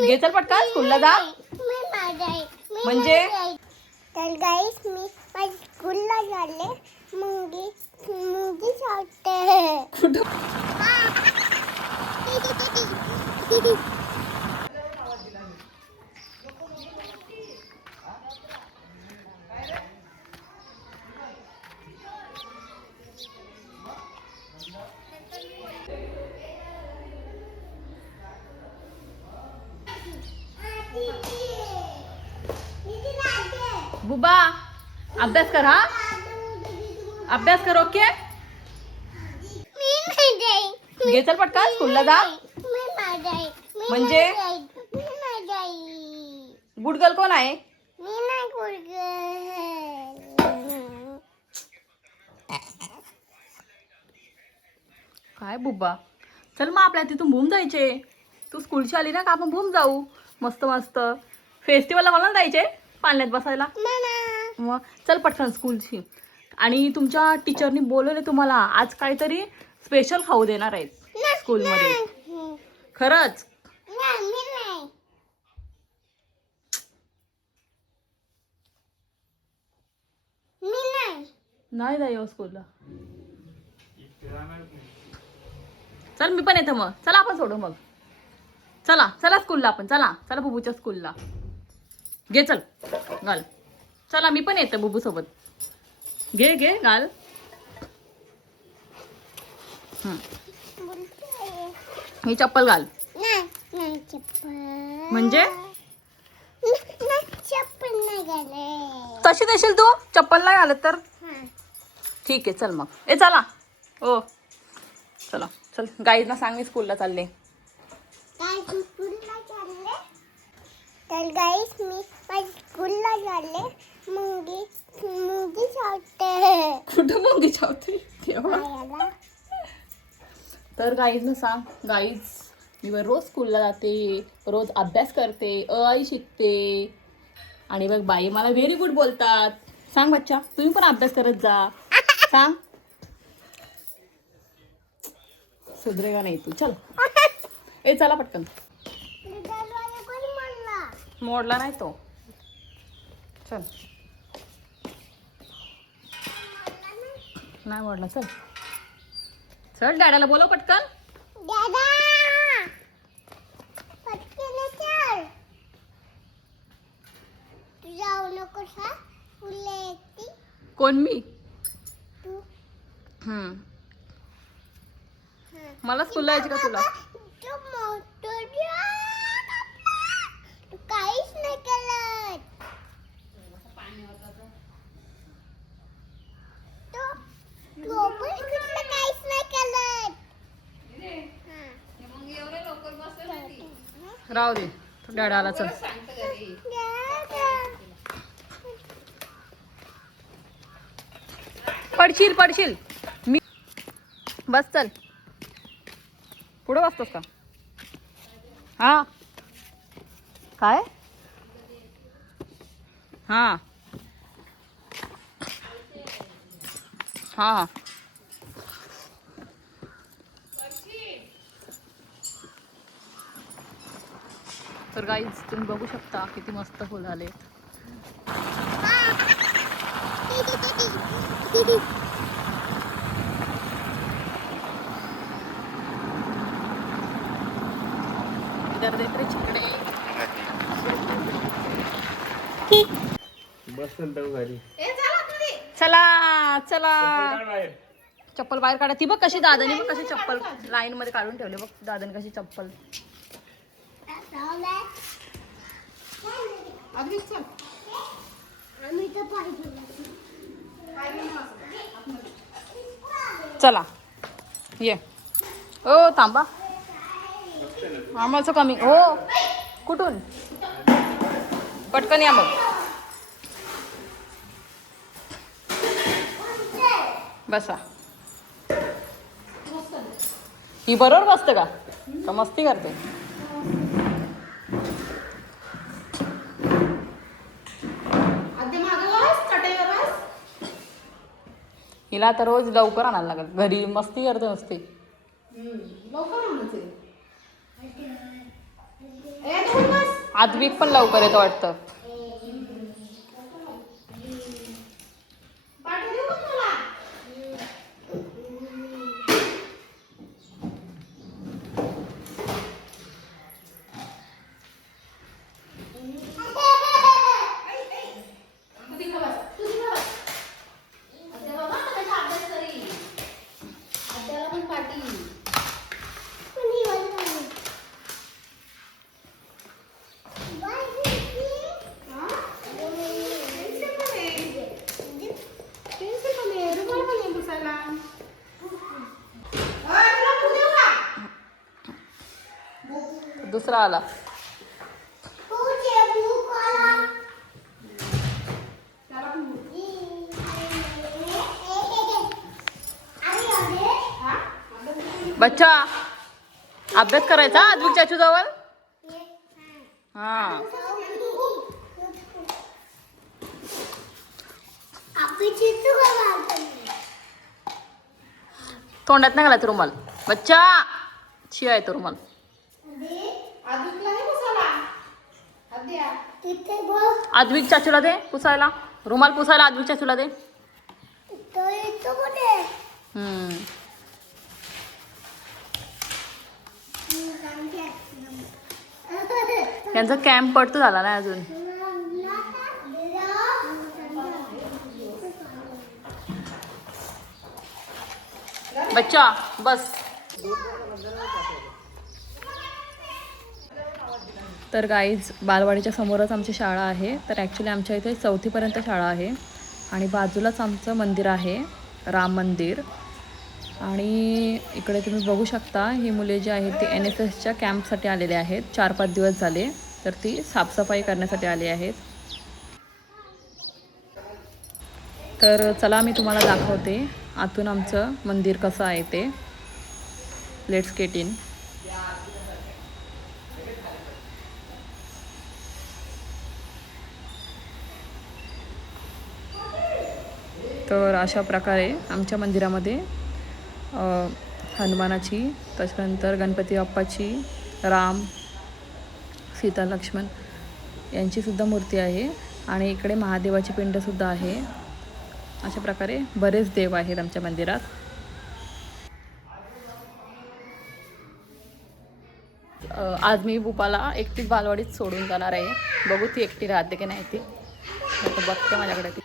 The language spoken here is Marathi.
घे चल पटकन स्कूलला जा. म्हणजे? तर गाईस मी माझ्या स्कूलला झाले मुंगी मुंगी चावते बुबा अभ्यास कर हा? अभ्यास कर ओके. घे चल पटकन स्कूलला जा. म्हणजे? गुड गर्ल कोण आहे. काय बुब्बा चल मग आपल्या तिथून भूम जायचे. तू स्कूलची आली ना का आपण भूम जाऊ? मस्त मस्त. फेस्टिवलला मला जायचे? पाण्यात बसायला. मग चल पटकन स्कूलची. आणि तुमच्या टीचरनी बोलवले तुम्हाला आज काहीतरी स्पेशल खाऊ देणार आहेत स्कूलमध्ये. खरंच? नाही, मी नाही. स्कूलला. चल मी पण येते मग. चला आपण सोडू मग. चला चला स्कूलला आपण. चला चला बुबूच्या स्कूलला. घे चल. घाल. चला मी पण येतो बुबू सोबत घे घे घाल हं. ही चप्पल घाल नाही, नाही चप्पल. म्हणजे? नाही, चप्पल नाही घालत. तशी देशील तू चप्पल नाही घालत तर हा. ठीक आहे चल मग ए चला ओ चला चल गाईजना सांग मी स्कूलला चालले काय चालले? तर गाईस मी स्कूलला चालले मुंगी मुंगी चावते कुठं मग पायाला. तर गाईजनं सांग. गाईज मी बघ रोज स्कूलला जाते रोज अभ्यास करते अ आई शिकते. आणि बघ बाई मला व्हेरी गुड बोलतात. सांग बच्चा तुम्ही पण अभ्यास करत जा. सांग. सुधरेगा नाही तू? चल. ए चला पटकन. दरवाजा कोण म्हणला? मोडला नाही तो. चल. नाही मोडला चल. चल डॅडाला बोलव पटकन. फुले कोण मी? तू. हम्म. हा. मला स्कूलला यायचं का तुला तू मोठं झाड आपलं. तू काहीच नाही केलं तू तू पण कुठलं काहीच नाही केलं हा. राहू दे. डॅडाला चल. पडशील पडशील. मी बस चल. पुढं बसतोस का? हा. काय? हा. हा तर गाईज तुम्ही बघू शकता किती मस्त फुल घरी चला चला चप्पल बाहेर. काढा. ती बघ कशी दादानी बघ कशी चप्पल. लाईन मध्ये काढून ठेवले बघ. दादाने कशी चप्पल. चला. ये. ओ थांबा. आम्हाला कमी. हो. कुठून? पटकन या मग. बसा. ही बरोबर बसतं का मस्ती करते? हिला आता रोज लवकर आणायला लागेल. घरी मस्ती करते नुसती. आद्विक पण लवकर येतो वाटतं. दुसरा आला. बच्चा अभ्यास करायचा अजून चाचू जवळ? हा. तोंडात नाही घालायचं रुमाल. बच्चा शिवाय तो रुमाल तिथे बघ आद्विक चाचूला दे पुसायला. रुमाल पुसायला आद्विक चाचूला दे. त्यांचा कॅम्प पडतो झाला नाही अजून. बच्चा बस. तर गाईज बालवाडीच्या समोरच आमची शाळा आहे. तर ॲक्च्युली आमच्या इथे चौथीपर्यंत शाळा आहे. आणि बाजूलाच आमचं मंदिर आहे. राम मंदिर. आणि इकडे तुम्ही बघू शकता ही मुले जी आहेत ती एन एस एसच्या कॅम्पसाठी आलेले आहेत. चार पाच दिवस झाले तर ती साफसफाई करण्यासाठी आली आहेत. तर चला मी तुम्हाला दाखवते आतून आमचं मंदिर कसं आहे ते. लेट्स गेट इन तर अशा प्रकारे आमच्या मंदिरामध्ये हनुमानाची त्याच्यानंतर गणपती बाप्पाची राम सीता लक्ष्मण यांचीसुद्धा मूर्ती आहे आणि इकडे महादेवाची पिंडसुद्धा आहे. अशा प्रकारे बरेच देव आहेत आमच्या मंदिरात. आज मी बुपाला एकटीच बालवाडीत सोडून जाणार आहे. बघू ती एकटी राहते की नाही ती. बघते माझ्याकडे ती.